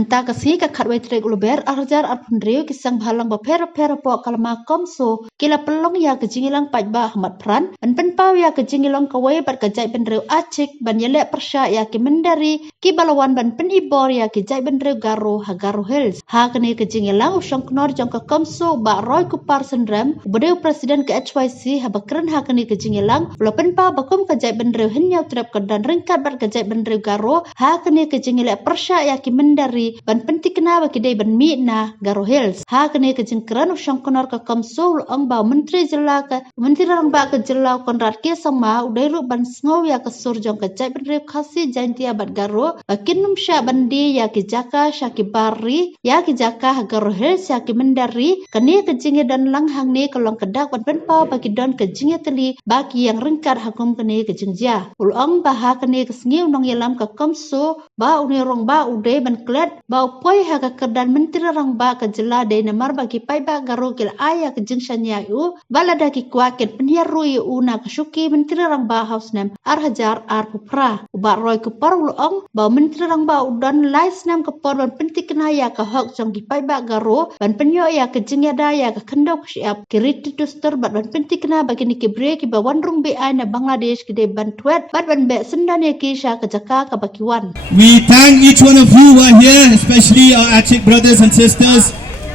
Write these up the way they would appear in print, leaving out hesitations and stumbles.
mentah kasih ke khatwai trek luber arjar arpundriu kisang bhalang bapera pok kalma komso kila pelong ya kejingilang pajba Ahmad Pran pen pau ya kejingilang kawai bat kajai benriu Achik ban yelek persya ya ki mendari ki balawan ban penibor ya ki jai benriu Garo Hagaro Hills ha kene kejingilang usang knor jong ke komso ba roy kupar sendram bedeu presiden ke HYC ha bakren ha kene kejingilang lo pen pau bakum kajai benriu henyau trep kedan ringkat bat kajai benriu Garo ha kene kejingilek persya ya ki mendari ban pentik kena bagi day ban mi na Garo Hills ha kene kejingkran usang knor ke komso ang ba Myntri jylla ke Myntri rangbah ke jylla konrat ke sama udai ru ban sngow ya ke surjong ke jai benriu khasi jantia bat Garo bakin numsya bandi ya ki jaka syaki bari ya ki jaka Garo Hills ya ki mendari kene kejingi dan langhang ni kelong kedak ban penpau bagi don kejingi teli bagi yang ringkat hakum kene kejingja ulong bah kene kesengi unong yelam ke komso ba uni rong ba udai ban klet ba upoi ha ke kedan Myntri rangbah ke jylla de namar bagi pai ba Garo kil aya ke jingshanya yu balada ki kwaket penhiaru yu una kesuki Myntri rangbah house nem arhajar pupra uba roy kupar ulong ba Myntri rangbah udon lai snem kepor ban pentik kenaya ke hok jong ki pai ba Garo ban penyo ya ke jingyada ya ke kendok siap kiriti tuster ban pentik kena bagi ni kibre ki ba wandrung bi ai na Bangladesh ki de ban twet ban be sendan ya ki sya ke jaka ke bakiwan. We thank each one of you who are here, especially our Achik brothers and sisters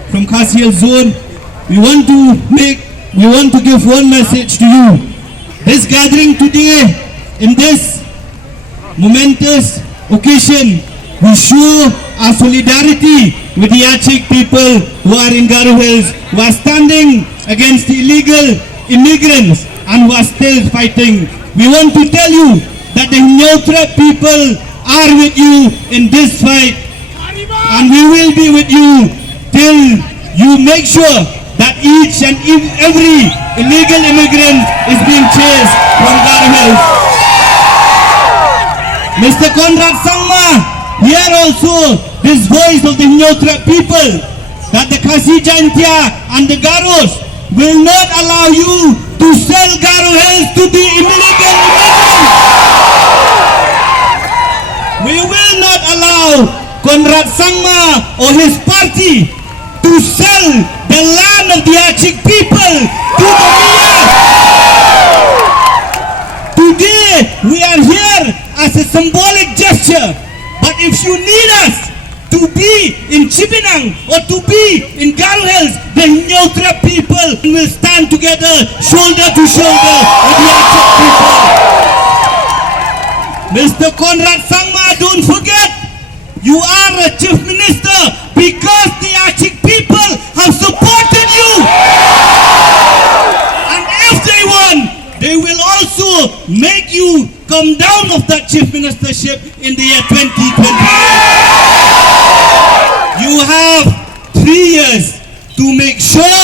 from Khasi Hill Zone. We want to give one message to you. This gathering today, in this momentous occasion, we show our solidarity with the Achik people who are in Garo Hills, who are standing against the illegal immigrants and who are still fighting. We want to tell you that the Nyautra people are with you in this fight, and we will be with you till you make sure that each and every illegal immigrant is being chased from Garo Hills. Mr. Conrad Sangma, here also this voice of the Nyautra people, that the Khasi Jantia and the Garos will not allow you to sell Garo Hills to the illegal immigrants. We will not allow Conrad Sangma or his party to sell the land of the Achik people to the Mia. Today we are here as a symbolic gesture, but if you need us to be in Chibinang or to be in Garo Hills, the Nyautra people will stand together shoulder to shoulder with the Achik people. Mr. Conrad Sangma, don't forget, you are a chief minister because the Achik people have supported you. And if they want, they will also make you come down of that chief ministership in the year 2028. You have 3 years to make sure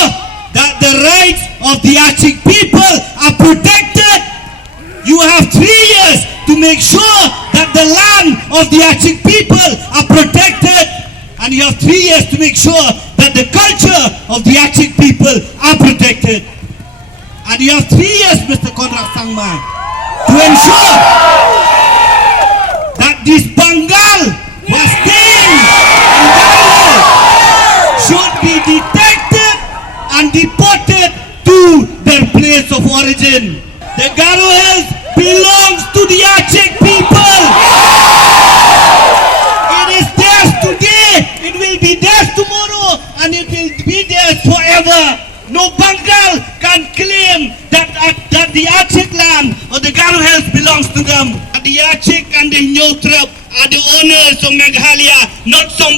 that the rights of the Achik people are protected. You have 3 years to make sure that the land of the Achik people are protected, and you have 3 years to make sure that the culture of the Achik people are protected. And you have 3 years, Mr. Conrad Sangma, to ensure that this Bengal who are staying in Garo should be detected and deported to their place of origin. The Garo Hills belongs to the Achik people. It is theirs today, it will be theirs tomorrow, and it will be theirs forever. No Bengal can claim that the Achik land or the Garo Hills belongs to them. The Achik and the Nyautra are the owners of Meghalaya, not some